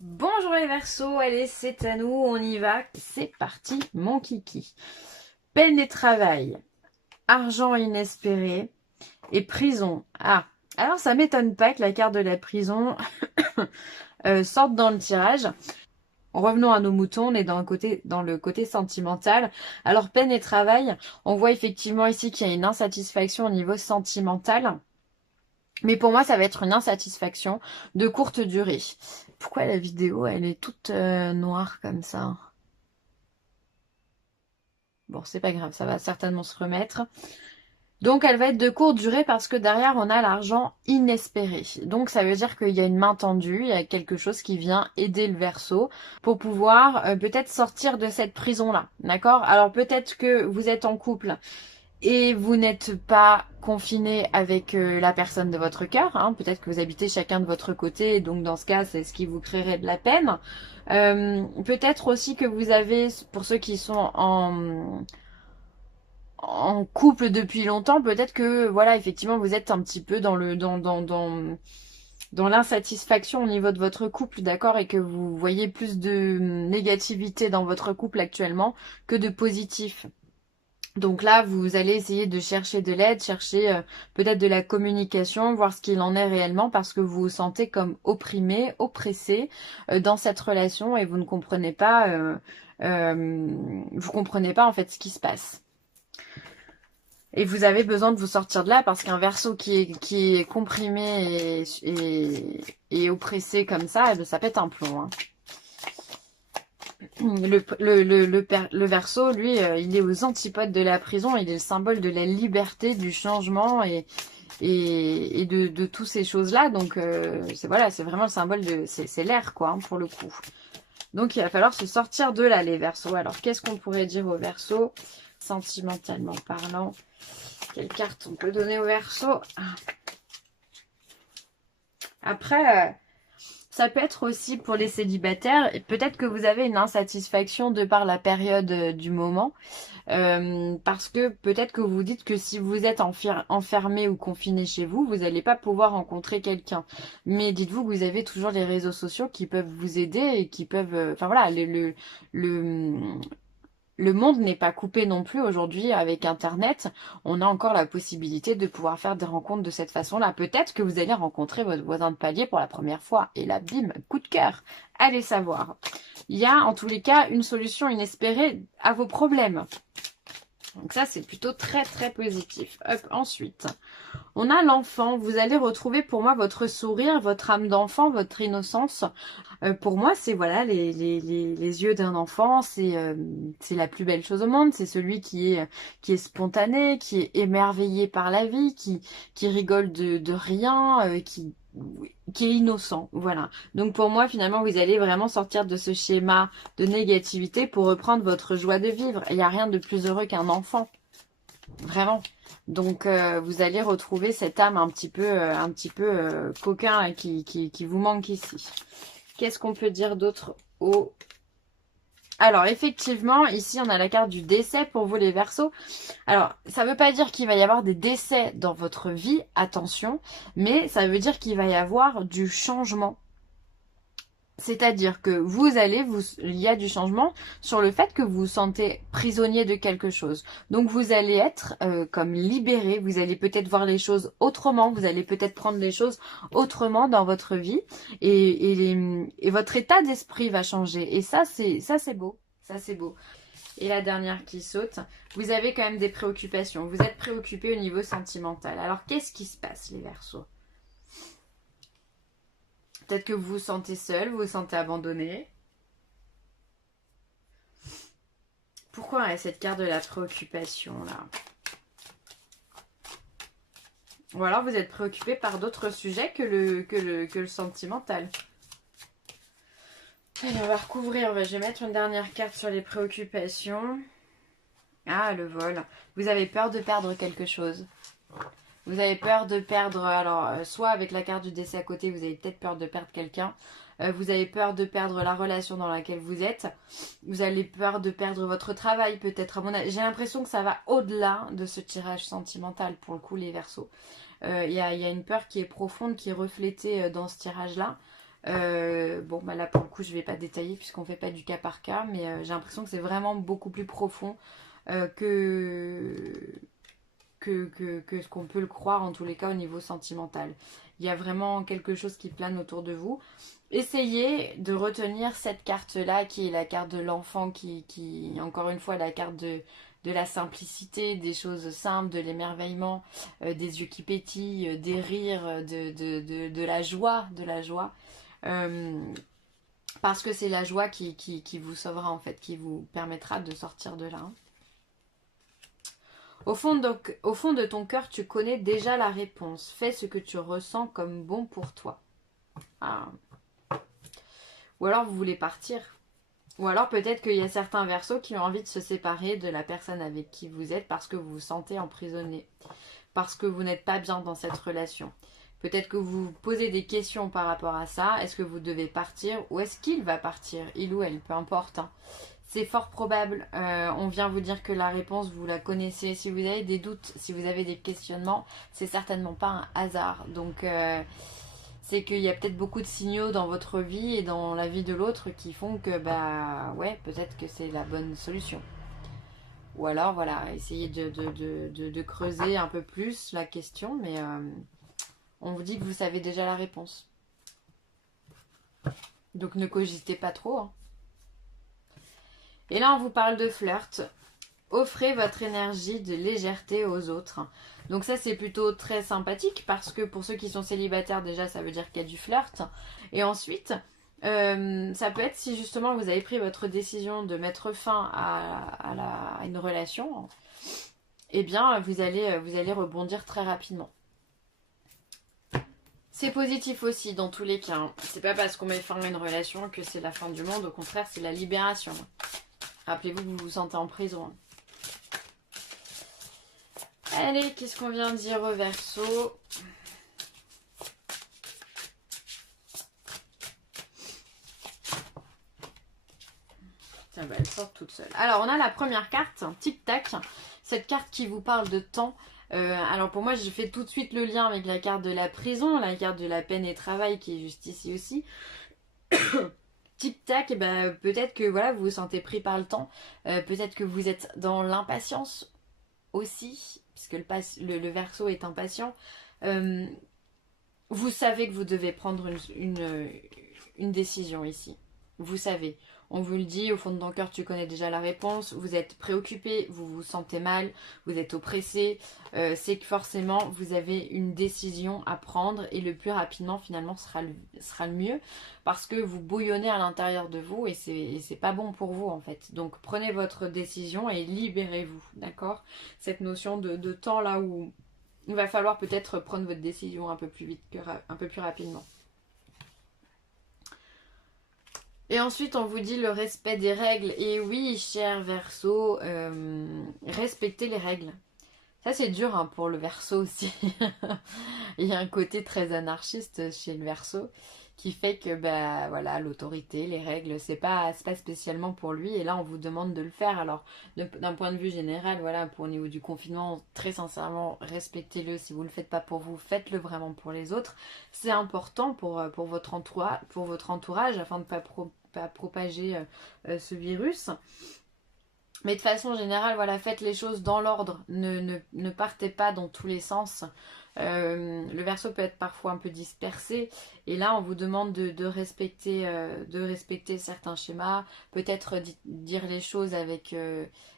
Bonjour les Verseaux, allez c'est à nous, on y va, c'est parti mon kiki. Peine et travail, argent inespéré et prison. Ah, alors ça m'étonne pas que la carte de la prison sorte dans le tirage. Revenons à nos moutons, on est dans le côté sentimental. Alors peine et travail, on voit effectivement ici qu'il y a une insatisfaction au niveau sentimental. Mais pour moi, ça va être une insatisfaction de courte durée. Pourquoi la vidéo, elle est toute noire comme ça? Bon, c'est pas grave, ça va certainement se remettre. Donc, elle va être de courte durée parce que derrière, on a l'argent inespéré. Donc, ça veut dire qu'il y a une main tendue, il y a quelque chose qui vient aider le Verseau pour pouvoir peut-être sortir de cette prison-là. D'accord? Alors, peut-être que vous êtes en couple et vous n'êtes pas confiné avec la personne de votre cœur. Hein. Peut-être que vous habitez chacun de votre côté, donc dans ce cas, c'est ce qui vous créerait de la peine. Peut-être aussi que vous avez, pour ceux qui sont en couple depuis longtemps, peut-être que voilà, effectivement, vous êtes un petit peu dans l'insatisfaction au niveau de votre couple, d'accord, et que vous voyez plus de négativité dans votre couple actuellement que de positif. Donc là, vous allez essayer de chercher de l'aide, chercher peut-être de la communication, voir ce qu'il en est réellement, parce que vous vous sentez comme opprimé, oppressé dans cette relation et vous comprenez pas en fait ce qui se passe. Et vous avez besoin de vous sortir de là parce qu'un Verseau qui est comprimé et oppressé comme ça, eh bien, ça pète un plomb. Hein. Le Verseau, lui, il est aux antipodes de la prison, il est le symbole de la liberté, du changement et de toutes ces choses-là. Donc, c'est voilà, c'est vraiment le symbole de... C'est l'air, quoi, hein, pour le coup. Donc, il va falloir se sortir de là, les Verseaux. Alors, qu'est-ce qu'on pourrait dire aux Verseaux, sentimentalement parlant? Quelle carte on peut donner aux Verseaux? Après... ça peut être aussi pour les célibataires. Peut-être que vous avez une insatisfaction de par la période du moment. Parce que peut-être que vous dites que si vous êtes enfermé ou confiné chez vous, vous n'allez pas pouvoir rencontrer quelqu'un. Mais dites-vous que vous avez toujours les réseaux sociaux qui peuvent vous aider et qui peuvent... Enfin voilà, le, le monde n'est pas coupé non plus aujourd'hui avec Internet. On a encore la possibilité de pouvoir faire des rencontres de cette façon-là. Peut-être que vous allez rencontrer votre voisin de palier pour la première fois. Et là, bim, coup de cœur. Allez savoir. Il y a en tous les cas une solution inespérée à vos problèmes. Donc ça, c'est plutôt très très positif. Hop, ensuite, on a l'enfant. Vous allez retrouver pour moi votre sourire, votre âme d'enfant, votre innocence. Pour moi, c'est voilà les yeux d'un enfant, c'est la plus belle chose au monde. C'est celui qui est spontané, qui est émerveillé par la vie, qui rigole de rien, qui est innocent. Voilà. Donc pour moi, finalement, vous allez vraiment sortir de ce schéma de négativité pour reprendre votre joie de vivre. Il n'y a rien de plus heureux qu'un enfant. Vraiment. Donc vous allez retrouver cette âme un petit peu coquin là, qui vous manque ici. Qu'est-ce qu'on peut dire d'autre au... Alors, effectivement, ici, on a la carte du décès pour vous, les Verseaux. Alors, ça ne veut pas dire qu'il va y avoir des décès dans votre vie, attention, mais ça veut dire qu'il va y avoir du changement. C'est-à-dire que il y a du changement sur le fait que vous vous sentez prisonnier de quelque chose. Donc vous allez être comme libéré, vous allez peut-être voir les choses autrement, vous allez peut-être prendre les choses autrement dans votre vie et votre état d'esprit va changer. Et ça c'est beau, ça c'est beau. Et la dernière qui saute, vous avez quand même des préoccupations, vous êtes préoccupé au niveau sentimental. Alors qu'est-ce qui se passe les Verseaux? Peut-être que vous vous sentez seul, vous vous sentez abandonné. Pourquoi on a cette carte de la préoccupation là? Ou alors vous êtes préoccupé par d'autres sujets que le sentimental. Allez, on va recouvrir. Je vais mettre une dernière carte sur les préoccupations. Ah, le vol. Vous avez peur de perdre quelque chose. Vous avez peur de perdre, alors, soit avec la carte du décès à côté, vous avez peut-être peur de perdre quelqu'un. Vous avez peur de perdre la relation dans laquelle vous êtes. Vous avez peur de perdre votre travail, peut-être. J'ai l'impression que ça va au-delà de ce tirage sentimental, pour le coup, les Verseaux. Il y a une peur qui est profonde, qui est reflétée dans ce tirage-là. Bon, bah là pour le coup, je vais pas détailler puisqu'on fait pas du cas par cas, mais j'ai l'impression que c'est vraiment beaucoup plus profond que que ce qu'on peut le croire en tous les cas au niveau sentimental. Il y a vraiment quelque chose qui plane autour de vous. Essayez de retenir cette carte-là qui est la carte de l'enfant, encore une fois, la carte de la simplicité, des choses simples, de l'émerveillement, des yeux qui pétillent, des rires, de la joie, de la joie. Euh, Parce que c'est la joie qui vous sauvera en fait, qui vous permettra de sortir de là. Hein. Au fond de ton cœur, tu connais déjà la réponse. Fais ce que tu ressens comme bon pour toi. Ah. Ou alors vous voulez partir. Ou alors peut-être qu'il y a certains versos qui ont envie de se séparer de la personne avec qui vous êtes parce que vous vous sentez emprisonné. Parce que vous n'êtes pas bien dans cette relation. Peut-être que vous vous posez des questions par rapport à ça. Est-ce que vous devez partir ou est-ce qu'il va partir? Il ou elle, peu importe. Hein. C'est fort probable. On vient vous dire que la réponse, vous la connaissez. Si vous avez des doutes, si vous avez des questionnements, c'est certainement pas un hasard. Donc, c'est qu'il y a peut-être beaucoup de signaux dans votre vie et dans la vie de l'autre qui font que, bah, ouais, peut-être que c'est la bonne solution. Ou alors, voilà, essayez de creuser un peu plus la question, mais on vous dit que vous savez déjà la réponse. Donc, ne cogitez pas trop, hein. Et là, on vous parle de flirt. Offrez votre énergie de légèreté aux autres. Donc ça, c'est plutôt très sympathique parce que pour ceux qui sont célibataires, déjà, ça veut dire qu'il y a du flirt. Et ensuite, ça peut être si justement vous avez pris votre décision de mettre fin à une relation, eh bien, vous allez rebondir très rapidement. C'est positif aussi dans tous les cas. Hein. C'est pas parce qu'on met fin à une relation que c'est la fin du monde. Au contraire, c'est la libération. Rappelez-vous que vous vous sentez en prison. Allez, qu'est-ce qu'on vient de dire au Verseau? Ça va, elle sort toute seule. Alors, on a la première carte, tic-tac. Cette carte qui vous parle de temps. Alors, pour moi, j'ai fait tout de suite le lien avec la carte de la prison, la carte de la peine et travail qui est juste ici aussi. Tic-tac, et ben, peut-être que voilà, vous vous sentez pris par le temps. Peut-être que vous êtes dans l'impatience aussi, puisque le Verseau est impatient. Vous savez que vous devez prendre une décision ici. Vous savez. On vous le dit, au fond de ton cœur, tu connais déjà la réponse. Vous êtes préoccupé, vous vous sentez mal, vous êtes oppressé. C'est que forcément, vous avez une décision à prendre et le plus rapidement, finalement, sera le mieux. Parce que vous bouillonnez à l'intérieur de vous et c'est pas bon pour vous, en fait. Donc, prenez votre décision et libérez-vous, d'accord? Cette notion de temps là où il va falloir peut-être prendre votre décision un peu plus vite, un peu plus rapidement. Et ensuite, on vous dit le respect des règles. Et oui, cher Verseau, respectez les règles. Ça, c'est dur hein, pour le Verseau aussi. Il y a un côté très anarchiste chez le Verseau qui fait que bah voilà, l'autorité, les règles, c'est pas spécialement pour lui. Et là, on vous demande de le faire. Alors, d'un point de vue général, voilà, pour au niveau du confinement, très sincèrement, respectez-le. Si vous le faites pas pour vous, faites-le vraiment pour les autres. C'est important pour votre entourage afin de pas propager ce virus. Mais de façon générale, voilà, faites les choses dans l'ordre. Ne partez pas dans tous les sens. Le Verseau peut être parfois un peu dispersé. Et là, on vous demande de respecter certains schémas. Peut-être dire les choses avec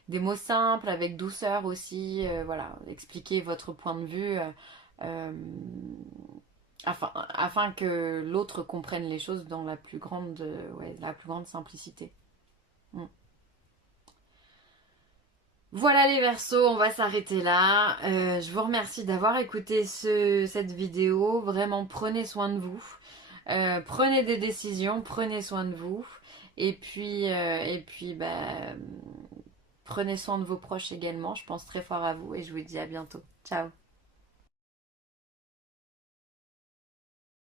des mots simples, avec douceur aussi. Voilà, expliquer votre point de vue. Afin que l'autre comprenne les choses dans la plus grande simplicité. Voilà les Verseaux, on va s'arrêter là. Je vous remercie d'avoir écouté cette vidéo. Vraiment, prenez soin de vous. Prenez des décisions, prenez soin de vous. Et puis prenez soin de vos proches également. Je pense très fort à vous et je vous dis à bientôt. Ciao.